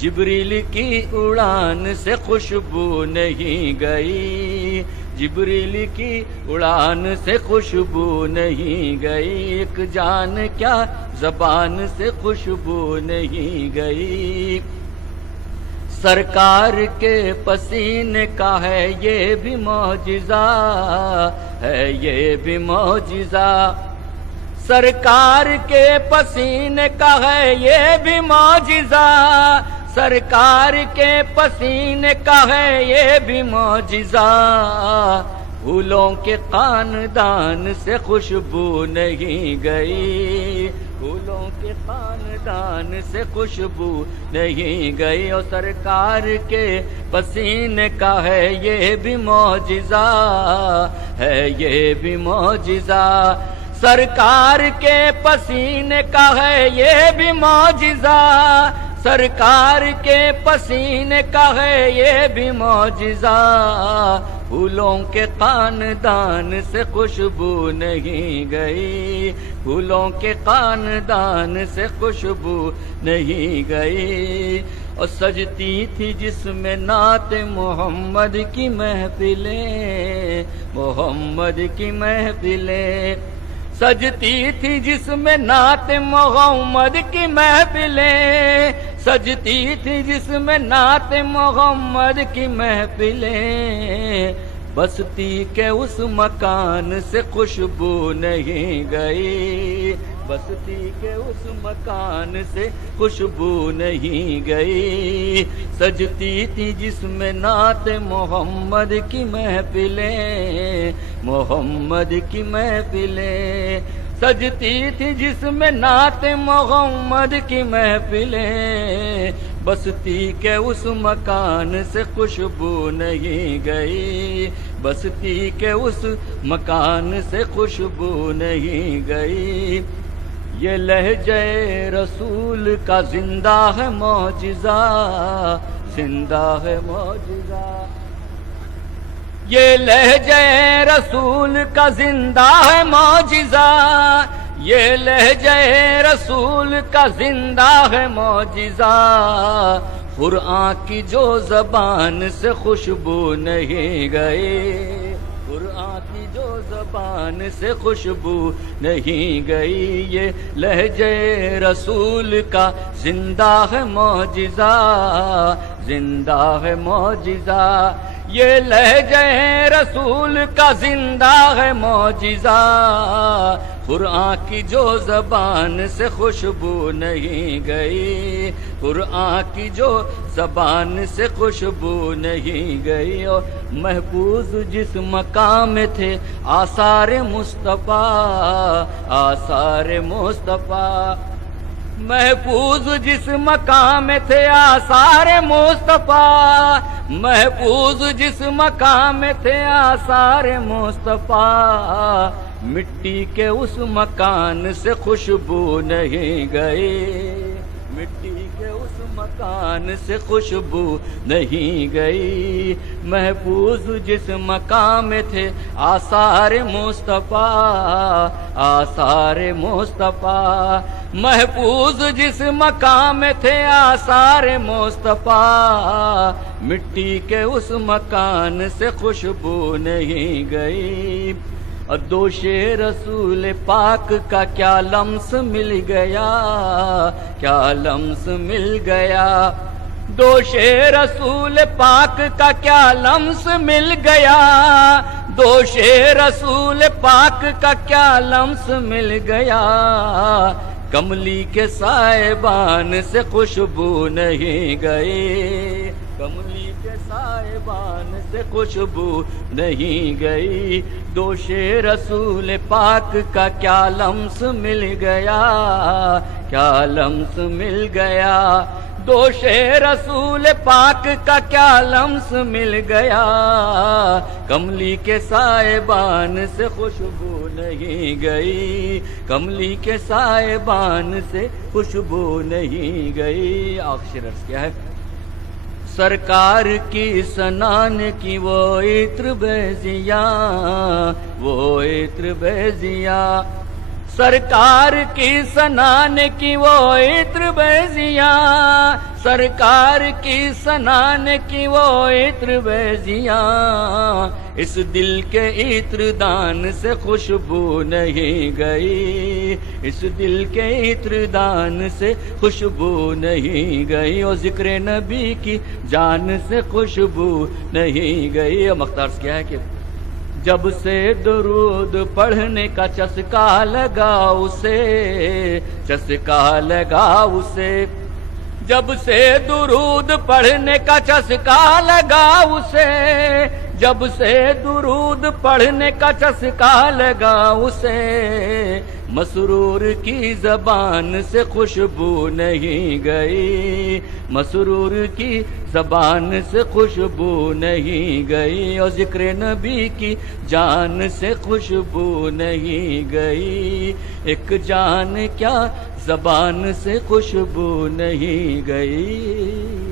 جبریل کی اڑان سے خوشبو نہیں گئی، جبریل کی اڑان سے خوشبو نہیں گئی، ایک جان کیا زبان سے خوشبو نہیں گئی۔ سرکار کے پسینے کا ہے یہ بھی معجزہ، ہے یہ بھی معجزہ، سرکار کے پسینے کا ہے یہ بھی معجزہ، سرکار کے پسینے کا ہے یہ بھی معجزہ، پھولوں کے خاندان سے خوشبو نہیں گئی، پھولوں کے خاندان سے خوشبو نہیں گئی، اور سرکار کے پسینے کا ہے یہ بھی معجزہ، ہے یہ بھی معجزہ، سرکار کے پسینے کا ہے یہ بھی معجزہ، سرکار کے پسینے کا ہے یہ بھی معجزہ، پھولوں کے خاندان سے خوشبو نہیں گئی، پھولوں کے خاندان سے خوشبو نہیں گئی، اور سجتی تھی جس میں نعت محمد کی محفلیں، محمد کی محفلیں، سجتی تھی جس میں نعت محمد کی محفلیں، سجتی تھی جس میں نعت محمد کی محفلیں، بستی کے اس مکان سے خوشبو نہیں گئی، بستی کے اس مکان سے خوشبو نہیں گئی، سجتی تھی جس میں نعت محمد کی محفلیں، محمد کی محفلیں، سجتی تھی جس میں نعت محمد کی محفلیں، بستی کے اس مکان سے خوشبو نہیں گئی، بستی کے اس مکان سے خوشبو نہیں گئی، یہ لہجہ رسول کا زندہ ہے معجزہ، زندہ ہے معجزہ، یہ لہجہ رسول کا زندہ ہے معجزہ، یہ لہجہ رسول کا زندہ ہے معجزہ، قرآن کی جو زبان سے خوشبو نہیں گئی، قرآن کی جو زبان سے خوشبو نہیں گئی، یہ لہجہ رسول کا زندہ ہے معجزہ، زندہ ہے معجزہ، یہ لہجہ رسول کا زندہ ہے معجزہ، قرآن کی جو زبان سے خوشبو نہیں گئی، قرآن کی جو زبان سے خوشبو نہیں گئی، اور محفوظ جس مقام میں تھے آثار مصطفیٰ، آثار مصطفیٰ، محفوظ جس مقام میں تھے آثار مصطفیٰ، محفوظ جس مقام میں تھے آثار مصطفیٰ، مٹی کے اس مکان سے خوشبو نہیں گئی، مٹی کے اس مکان سے خوشبو نہیں گئی، محفوظ جس مقام میں تھے آثار مصطفیٰ، آثار مصطفیٰ، محفوظ جس مقام میں تھے آثار مصطفیٰ، مٹی کے اس مکان سے خوشبو نہیں گئی، اور دوش رسول پاک کا کیا لمس مل گیا، کیا لمس مل گیا، دوش رسول پاک کا کیا لمس مل گیا، دوش رسول پاک کا کیا لمس مل گیا، کملی کے صاحبان سے خوشبو نہیں گئی، کملی کے صاحبان سے خوشبو نہیں گئی، دوش رسول پاک کا کیا لمس مل گیا، کیا لمس مل گیا، دوش رسول پاک کا کیا لمس مل گیا، کملی کے صاحبان سے خوشبو نہیں گئی، کملی کے صاحبان سے خوشبو نہیں گئی۔ آخر عرض کیا ہے؟ سرکار کی سنان کی وہ عطر بیزیاں، وہ عطر بیزیاں، سرکار کی سنانے کی وہ عطر بیزیاں، سرکار کی سنانے کی وہ عطر بیزیاں، اس دل کے عطر دان سے خوشبو نہیں گئی، اس دل کے عطر دان سے خوشبو نہیں گئی، اور ذکر نبی کی جان سے خوشبو نہیں گئی۔ اور مختار سے کیا ہے کہ جب سے درود پڑھنے کا چسکا لگا اسے، چسکا لگا اسے، جب سے درود پڑھنے کا چسکا لگا اسے، جب سے درود پڑھنے کا چسکا لگا اسے، مسرور کی زبان سے خوشبو نہیں گئی، مسرور کی زبان سے خوشبو نہیں گئی، اور ذکر نبی کی جان سے خوشبو نہیں گئی، ایک جان کیا زبان سے خوشبو نہیں گئی۔